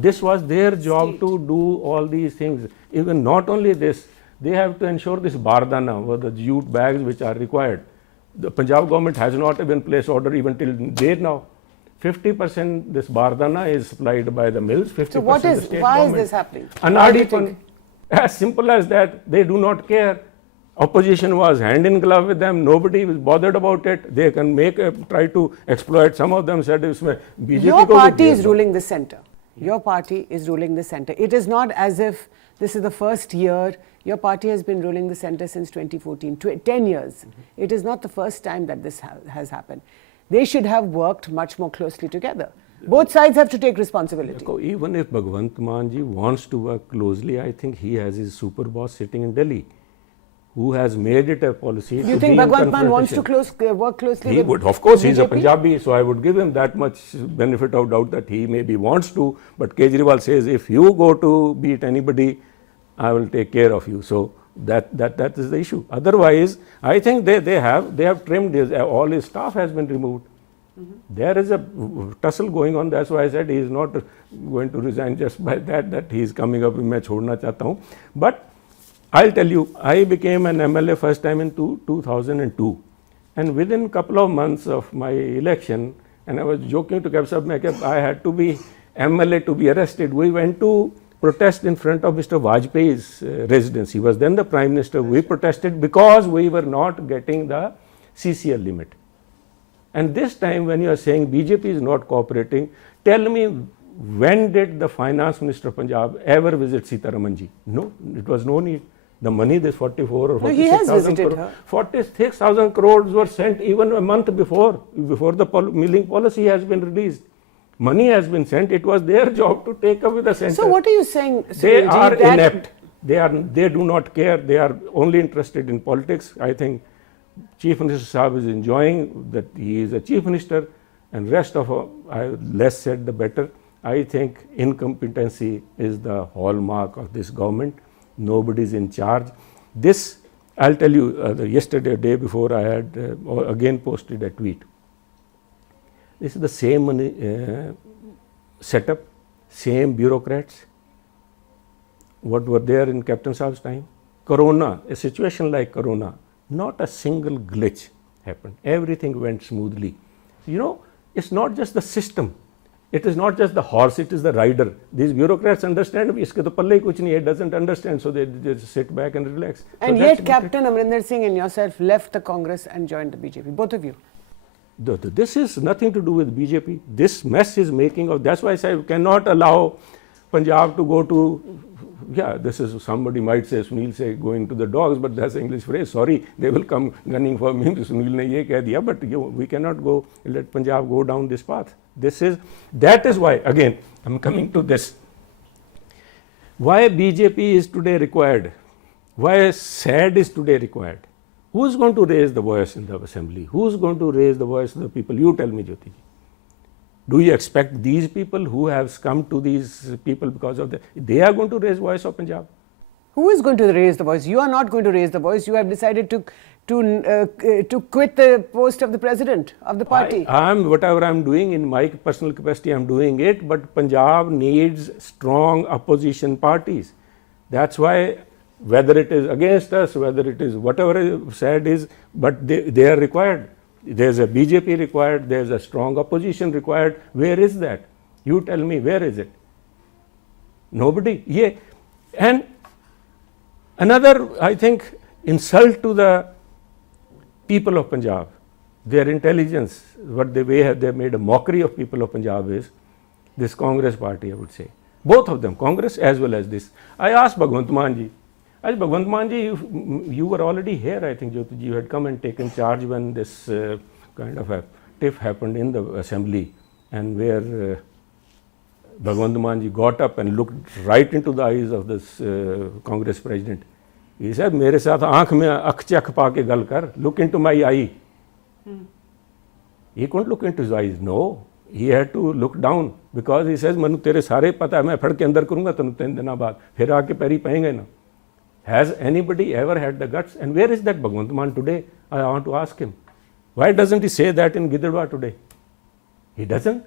This was their job to do all these things. Even not only this, they have to ensure this bardana or the jute bags which are required. The Punjab government has not even placed order even till date now. 50% this bardana is supplied by the mills, 50% so the state why government. is this happening? As simple as that, they do not care. Opposition was hand in glove with them. Nobody was bothered about it. They can try to exploit. Some of them said, BJP your party is ruling the centre. Your party is ruling the centre. It is not as if this is the first year. Your party has been ruling the centre since 2014, 10 years. It is not the first time that this has happened. They should have worked much more closely together. Both sides have to take responsibility. Even if Bhagwant Mann ji wants to work closely, I think he has his super boss sitting in Delhi, who has made it a policy. Do you think Bhagwant Mann wants to work closely he with would, of course, BJP? he's a Punjabi, so I would give him that much benefit of doubt that he maybe wants to, but Kejriwal says, if you go to beat anybody, I will take care of you. So that is the issue. Otherwise, I think they have trimmed all his staff has been removed. There is a tussle going on. That's why I said he is not going to resign just by that he is coming up with मैं छोड़ना चाहता हूँ. But I'll tell you, I became an MLA first time in 2002, and within a couple of months of my election, and I was joking to Kapsab, I had to be MLA to be arrested. We went to protest in front of Mr. Vajpayee's residence. He was then the Prime Minister. We protested because we were not getting the CCL limit. And this time when you are saying BJP is not cooperating, tell me, when did the Finance Minister of Punjab ever visit Sitaraman ji? No, it was no need. The money, this 44 or 46,000 crores, 46,000 crores were sent even a month before the milling policy has been released. Money has been sent. It was their job to take up with the centre. So what are you saying? They are inept. They do not care. They are only interested in politics. I think Chief Minister Saab is enjoying that he is a Chief Minister, and rest of less said the better. I think incompetency is the hallmark of this government. Nobody is in charge. This, I'll tell you, yesterday, day before, I had again posted a tweet. This is the same setup, same bureaucrats. What were there in Captain Saab's time? Corona, a situation like Corona, not a single glitch happened. Everything went smoothly. You know, it's not just the system. It is not just the horse, it is the rider. These bureaucrats understand, iske to palle kuch nahi, it doesn't understand, so they just sit back and relax. And so yet Captain Amrinder Singh and yourself left the Congress and joined the BJP, both of you. This is nothing to do with BJP. This mess is making of, that's why I say we cannot allow Punjab to go to, yeah, this is, somebody might say, Sunil say, going to the dogs, but that's an English phrase. Sorry, they will come gunning for me. Sunil ne ye keh diya, but we cannot go, let Punjab go down this path. That is why, again, I'm coming to this. Why BJP is today required? Why SAD is today required? Who is going to raise the voice in the assembly? Who is going to raise the voice of the people? You tell me, Jyoti. Do you expect these people who have come to these people because of they are going to raise voice of Punjab? Who is going to raise the voice? You are not going to raise the voice. You have decided to quit the post of the president of the party. Whatever I'm doing in my personal capacity, I'm doing it. But Punjab needs strong opposition parties. That's why, whether it is against us, whether it is whatever SAD is, but they are required. There's a BJP required, there's a strong opposition required. Where is that? You tell me, where is it? Nobody. Yeah. And another, I think, insult to the people of Punjab, their intelligence, what the way they made a mockery of people of Punjab is this Congress party, I would say. Both of them, Congress as well as this. I asked Bhagwant Mann ji, Bhagwant Mann ji, you were already here, I think, Jyoti ji, you had come and taken charge when this kind of a tiff happened in the assembly, and where Bhagwant Mann ji got up and looked right into the eyes of this Congress president. He said, "Mere saath aankh mein akh chakh pa ke gal kar, look into my eye." He couldn't look into his eyes, no. He had to look down, because he says, "Manu tere sare pata hai, main phad ke andar karunga tanu 3 dina baad, phir aake peri payenge na." Has anybody ever had the guts? And where is that Bhagwant Mann today? I want to ask him. Why doesn't he say that in Gidarwa today? He doesn't.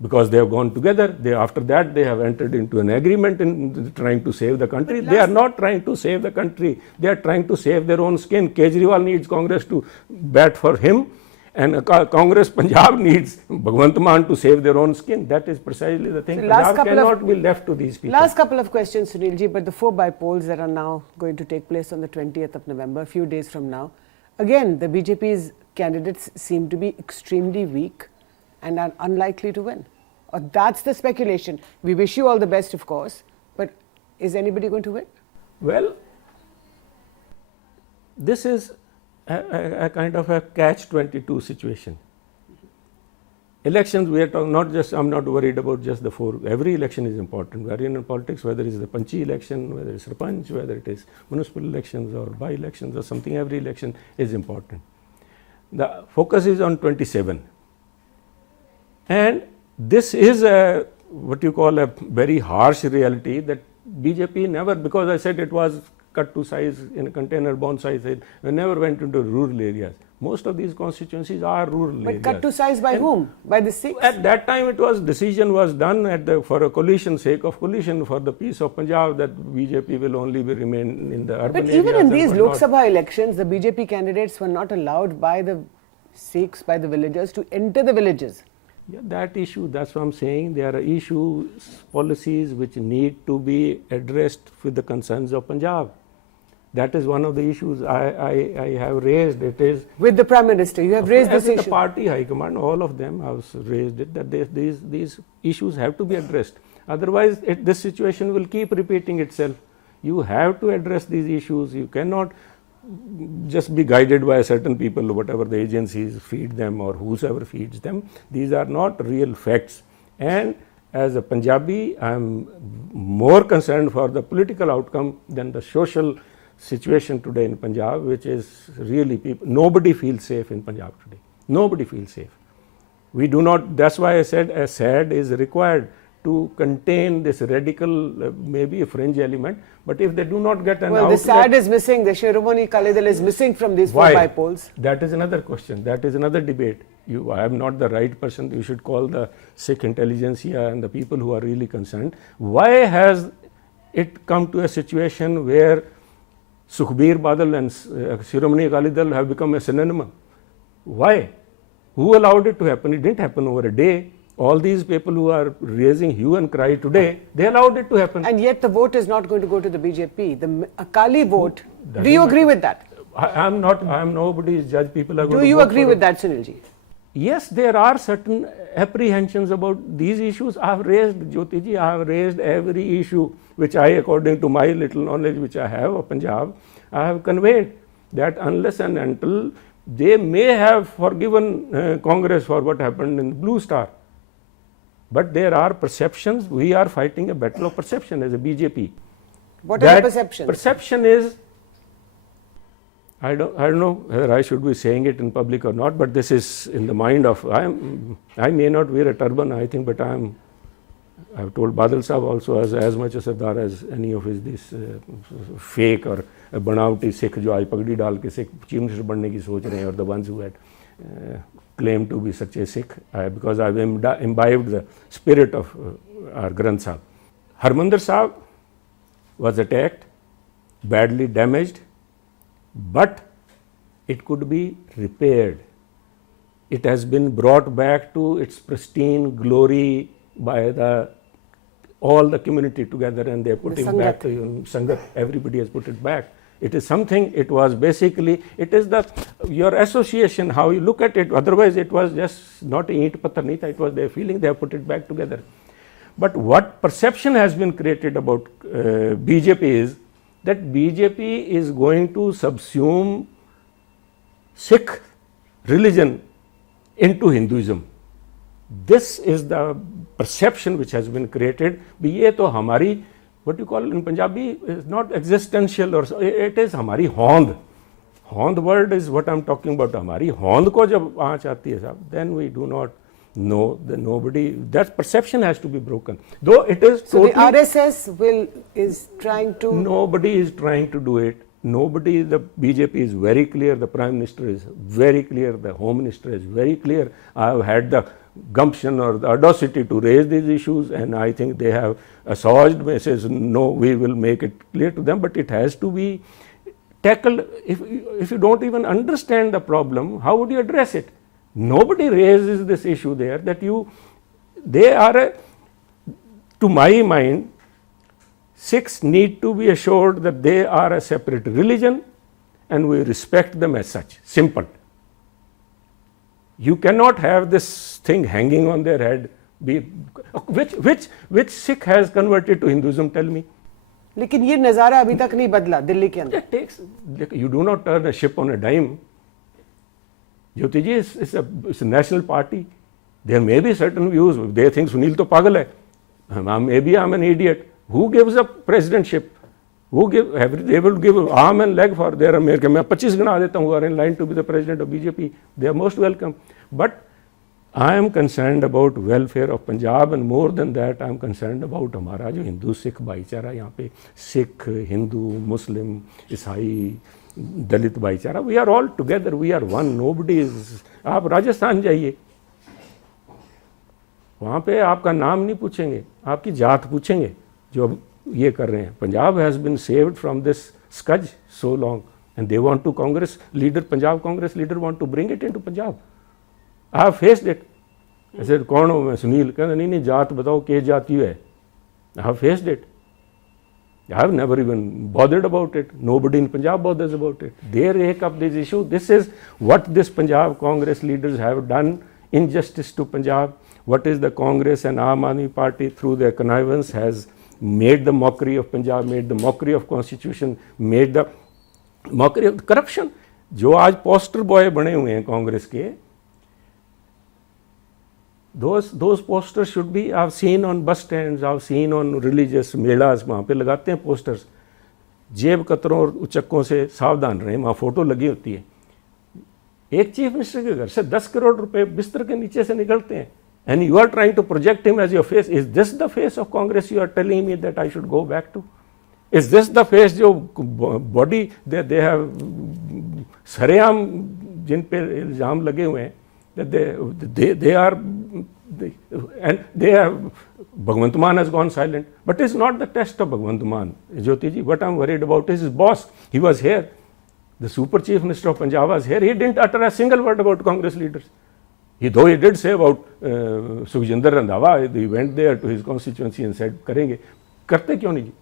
Because they have gone together. After that, they have entered into an agreement in trying to save the country. They are not trying to save the country. They are trying to save their own skin. Kejriwal needs Congress to bat for him. And Congress Punjab needs Bhagwant Mann to save their own skin. That is precisely the thing. So Punjab cannot be left to these people. Last couple of questions, Sunil ji, but the 4 polls that are now going to take place on the 20th of November, a few days from now. Again, the BJP's candidates seem to be extremely weak and are unlikely to win. Or that's the speculation. We wish you all the best, of course, but is anybody going to win? Well, this is a kind of a catch-22 situation. Elections, we are talking not just, I'm not worried about just the 4. Every election is important. We are in politics, whether it is the Panchi election, whether it's Sarpanch, whether it is municipal elections or by-elections or something, every election is important. The focus is on 27. And this is what you call a very harsh reality that BJP never, because I said it was cut to size in a container, bone size, we never went into rural areas. Most of these constituencies are rural areas. But cut to size by whom? By the Sikhs? At that time, decision was done for a coalition sake of coalition for the peace of Punjab, that BJP will only remain in the urban areas. But even in these Lok Sabha elections, the BJP candidates were not allowed by the Sikhs, by the villagers, to enter the villages. Yeah, that issue, that's what I'm saying. There are issues, policies which need to be addressed with the concerns of Punjab. That is one of the issues I have raised. It is with the Prime Minister. You have raised this issue. The party high command, all of them have raised it, that these issues have to be addressed. Otherwise, this situation will keep repeating itself. You have to address these issues. You cannot just be guided by certain people, whatever the agencies feed them or whosoever feeds them. These are not real facts. And as a Punjabi, I am more concerned for the political outcome than the social situation today in Punjab, which is really nobody feels safe in Punjab today. Nobody feels safe. We do not, that's why I said a SAD is required to contain this radical, maybe a fringe element, but if they do not get an outlet... the SAD is missing, the Shiromani Akali Dal is missing from these four bipoles. That is another question, that is another debate. I am not the right person, you should call the Sikh intelligentsia and the people who are really concerned. Why has it come to a situation where Sukhbir Badal and Shiromani Akali Dal have become a synonym? Why? Who allowed it to happen? It didn't happen over a day. All these people who are raising hue and cry today, they allowed it to happen. And yet the vote is not going to go to the BJP. The Akali vote, do you agree with that? I am nobody's judge. People are going to vote. Do you agree with that, Sunilji? Yes, there are certain apprehensions about these issues. I have raised, Jyoti ji, I have raised every issue which I, according to my little knowledge which I have of Punjab, I have conveyed that unless and until they may have forgiven Congress for what happened in Blue Star. But there are perceptions. We are fighting a battle of perception as a BJP. What are the perceptions? Perception is, I don't know whether I should be saying it in public or not, but this is in the mind of, I may not wear a turban, I think, but I've told Badal Sahab also as much a Sardar as any of his this fake or banauti Sikh jo aaj pagdi dal ke Sikh chief minister banne ki soch rahe hain, or the ones who had claimed to be such a Sikh, because I've imbibed the spirit of our Granth Sahib. Harmandir Sahib was attacked, badly damaged, but it could be repaired. It has been brought back to its pristine glory by all the community together, and they put it back to Sangat. Everybody has put it back. It is something, it was basically, it is your association, how you look at it. Otherwise it was just not eat pathar nahi tha, it was their feeling, they have put it back together. But what perception has been created about BJP is that BJP is going to subsume Sikh religion into Hinduism. This is the perception which has been created. Ye to hamari, what you call in Punjabi is not existential, or it is hamari hond. Hond word is what I'm talking about. Hamari hond ko jab aach aati hai sahab, then we do not know, nobody, that perception has to be broken. Though it is so totally, the RSS is trying to... Nobody is trying to do it. Nobody, the BJP is very clear, the Prime Minister is very clear, the Home Minister is very clear. I have had the gumption or the audacity to raise these issues, and I think they have assuaged me, says no, we will make it clear to them, but it has to be tackled. If you don't even understand the problem, how would you address it? Nobody raises this issue there, that they are, to my mind, Sikhs need to be assured that they are a separate religion and we respect them as such. Simple. You cannot have this thing hanging on their head. Which Sikh has converted to Hinduism, tell me? लेकिन ये नज़ारा अभी तक नहीं बदला दिल्ली के अंदर. You do not turn a ship on a dime. Jyoti ji, it's a national party. There may be certain views. They think Sunil to pagal hai. Maybe I'm an idiot. Who gives up presidentship? They will give arm and leg for their American. मैं 25 गना देता हूँ who are in line to be the president of BJP. They are most welcome. But I am concerned about welfare of Punjab, and more than that, I am concerned about हमारा जो हिंदू सिख भाईचारा यहाँ पे, सिख, हिंदू, मुस्लिम, ईसाई, दलित भाईचारा, we are all together, we are one. Nobody is. आप राजस्थान जाइए, वहाँ पे आपका नाम नहीं पूछेंगे, आपकी जात पूछेंगे जो अब ये कर रहे हैं. Punjab has been saved from this scourge so long, and they want to Punjab Congress leader want to bring it into Punjab. I have faced it. I said, कौन हो मैं? सुनील. कहते नहीं जात बताओ किस जाति है. I have faced it. I have never even bothered about it. Nobody in Punjab bothers about it. They rake up this issue. This is what this Punjab Congress leaders have done, injustice to Punjab. What is the Congress and Aam Aadmi Party through their connivance has made the mockery of Punjab, made the mockery of constitution, made the mockery of corruption. जो आज poster boy बने हुए हैं कांग्रेस के, those posters should be, I've seen on bus stands, I've seen on religious MELAS, वहाँ पे लगाते हैं पोस्टर्स, जेब कतरों और उचक्कों से सावधान रहें, वहाँ फोटो लगी होती है. एक चीफ मिनिस्टर के घर से 10 करोड़ रुपए बिस्तर के नीचे से निकलते हैं, and you are trying to project him as your face. Is this the face of Congress you are telling me that I should go back to? Is this the face जो body they have सरेआम जिन पे इल्जाम लगे हुए हैं that they are and they have Bhagwant Mann has gone silent, but it's not the test of Bhagwant Mann, Jyoti ji. What I'm worried about is his boss. He was here, the super chief minister of Punjab was here. He didn't utter a single word about Congress leaders. Though he did say about Sukhjinder Randhawa, he went there to his constituency and said, "Karenge." Karte kyun nahi?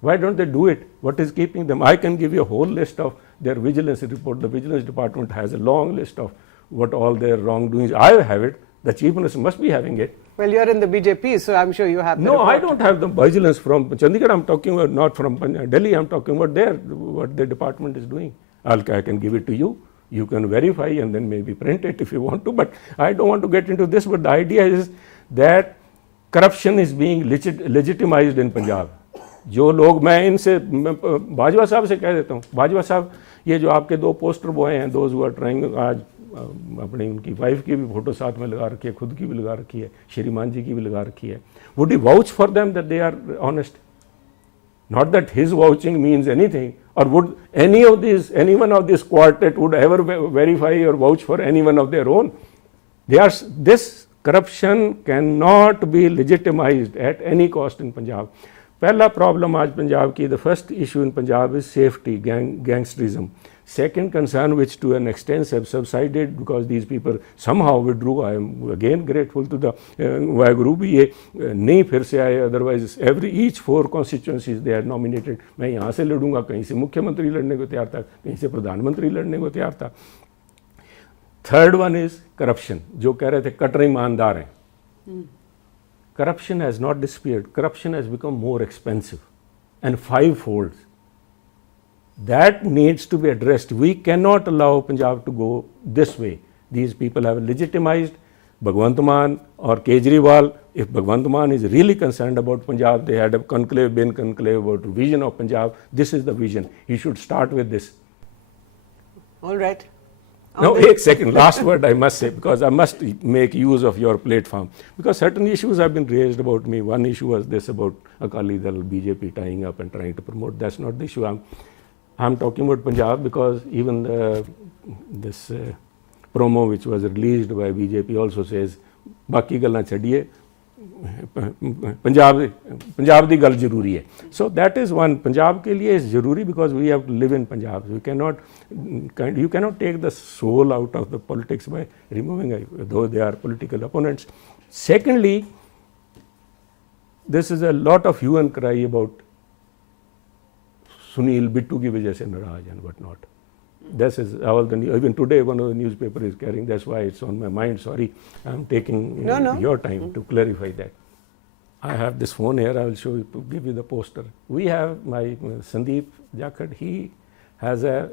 Why don't they do it? What is keeping them? I can give you a whole list of their vigilance report. The vigilance department has a long list of what all their wrongdoings. I have it. The chief minister must be having it. Well, you're in the BJP, so I'm sure you have the No, report. I don't have the vigilance from Chandigarh. I'm talking about not from Delhi. I'm talking about what the department is doing. I can give it to you. You can verify and then maybe print it if you want to. But I don't want to get into this. But the idea is that corruption is being legitimized in Punjab. जो लोग मैं इनसे बाजवा साहब से कह देता हूँ, बाजवा साहब ये जो आपके दो पोस्टर बॉय हैं, दोज हु आर ट्राइंग, आज अपनी उनकी वाइफ की भी फोटो साथ में लगा रखी है, खुद की भी लगा रखी है, श्रीमान जी की भी लगा रखी है. Would he vouch for them that they are honest? Not that his vouching means anything, or would any one of this quartet would ever verify or vouch for any one of their own? This corruption cannot be legitimized at any cost in Punjab. पहला problem आज पंजाब की, the first issue in Punjab is safety, gangsterism. Second concern, which to an extent have subsided because these people somehow withdrew. I am again grateful to the Waheguru भी ये नहीं फिर से आए, otherwise each 4 constituencies they had nominated. मैं यहाँ से लड़ूंगा, कहीं से मुख्यमंत्री लड़ने को तैयार था, कहीं से प्रधानमंत्री लड़ने को तैयार था. Third one is corruption. जो कह रहे थे कट्टर ईमानदार हैं. Corruption has not disappeared. Corruption has become more expensive and 5-fold. That needs to be addressed. We cannot allow Punjab to go this way. These people have legitimized Bhagwant Mann or Kejriwal. If Bhagwant Mann is really concerned about Punjab, they had a conclave about vision of Punjab. This is the vision. He should start with this. All right. Now, wait a second, last word I must say, because I must make use of your platform. Because certain issues have been raised about me. One issue was this about Akali Dal, BJP tying up and trying to promote. That's not the issue. I'm talking about Punjab because even this promo which was released by BJP also says, "Baki gallan chhadiye, Punjab di gal zaruri hai." So that is one. Punjab ke liye is zaruri because we have to live in Punjab. You cannot take the soul out of the politics by removing it, though they are political opponents. Secondly, this is a lot of hue and cry about Sunil Bittu ki wajah se naraj and what not. This is all the news. Even today one of the newspaper is carrying. That's why it's on my mind. Sorry, I'm taking your time to clarify that. I have this phone here. I will show you, to give you the poster. We have my Sunil Jakhar. He has a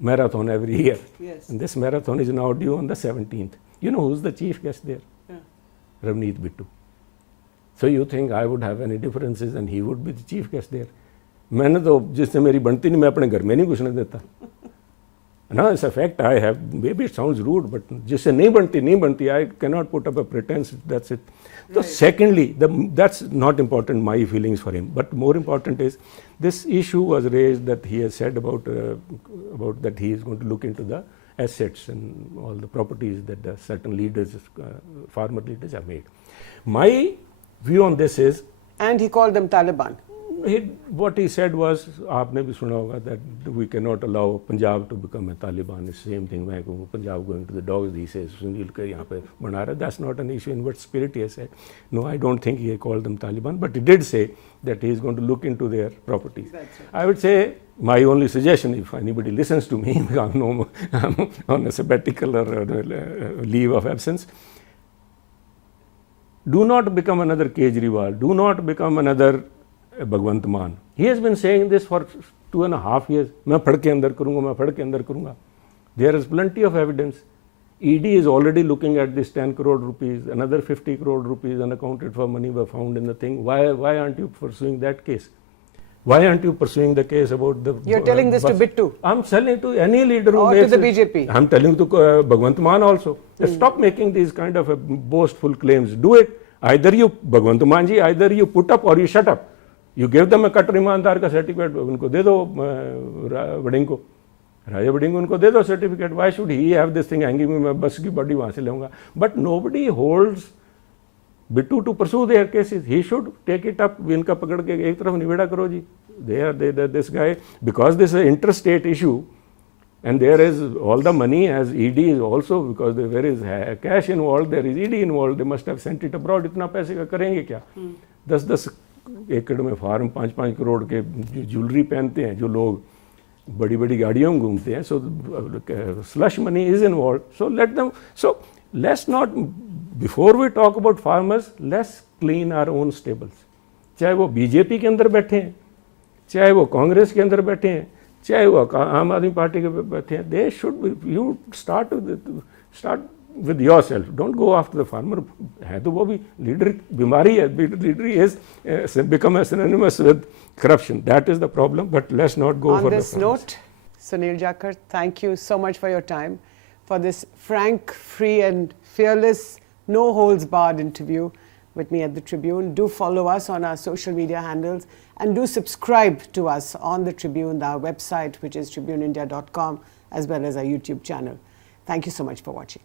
marathon every year. Yes. And this marathon is now due on the 17th. You know who's the chief guest there? Yeah. Ravneet Bittu. So you think I would have any differences and he would be the chief guest there? मैंने तो जिससे मेरी बनती नहीं, मैं अपने घर में नहीं घुसने देता. No, it's a fact. I have, maybe it sounds rude, but जिससे नहीं बनती, I cannot put up a pretense. That's it. So secondly, that's not important, my feelings for him. But more important is, this issue was raised that he has said about that he is going to look into the assets and all the properties that the certain leaders, farmer leaders have made. My view on this is, and he called them Taliban. What he said was, आपने भी सुना होगा, that we cannot allow Punjab to become a Taliban. It's the same thing. मैं कहूँ Punjab going to the dogs. He says Sunil का यहाँ पे बना रहा. That's not an issue in what spirit he has said. No, I don't think he called them Taliban, but he did say that he is going to look into their properties. That's right. I would say my only suggestion, if anybody listens to me, I'm on a sabbatical or leave of absence. Do not become another Kejriwal. Do not become another Bhagwant Mann. He has been saying this for 2.5 years. मैं फड़ के अंदर करूँगा. There is plenty of evidence. ED is already looking at this 10 crore rupees, another 50 crore rupees unaccounted for money were found in the thing. Why aren't you pursuing that case? Why aren't you pursuing the case about the... You're telling this to Bittu? I'm telling to any leader who or makes... to the BJP? I'm telling to Bhagwant Mann also. Stop making these kind of boastful claims. Do it. Either you, Bhagwant Mann ji, either you put up or you shut up. You give them a कट्टर ईमानदार का certificate, उनको दे दो wedding को, राजा wedding उनको दे दो certificate. Why should he have this thing hanging में, मैं बस की बॉडी वहाँ से लूँगा? But nobody holds Bittu to pursue their cases. He should take it up. इनका पकड़ के एक तरफ निवेड़ा करो जी. This guy, because this is an interstate issue, and there is all the money as ED is also, because there is cash involved, there is ED involved, they must have sent it abroad. इतना पैसे का करेंगे क्या? 10-10 एकड़ में farm, 5-5 crore के jewellery पहनते हैं जो लोग, बड़ी बड़ी गाड़ियों में घूमते हैं. So slush money is involved. So let them. So let's not, before we talk about farmers, let's clean our own stables. चाहे वो बीजेपी के अंदर बैठे हैं, चाहे वो कांग्रेस के अंदर बैठे हैं, चाहे वो आम आदमी पार्टी के बैठे हैं, they should be, you start with yourself. Don't go after the farmer. है तो वो भी लीडर बीमारी है. Leader is become synonymous with corruption. That is the problem. But let's not go for the... On this note, Sunil Jakhar, thank you so much for your time, for this frank, free and fearless, no holds barred interview with me at the Tribune. Do follow us on our social media handles and do subscribe to us on the Tribune, our website, which is tribuneindia.com, as well as our YouTube channel. Thank you so much for watching.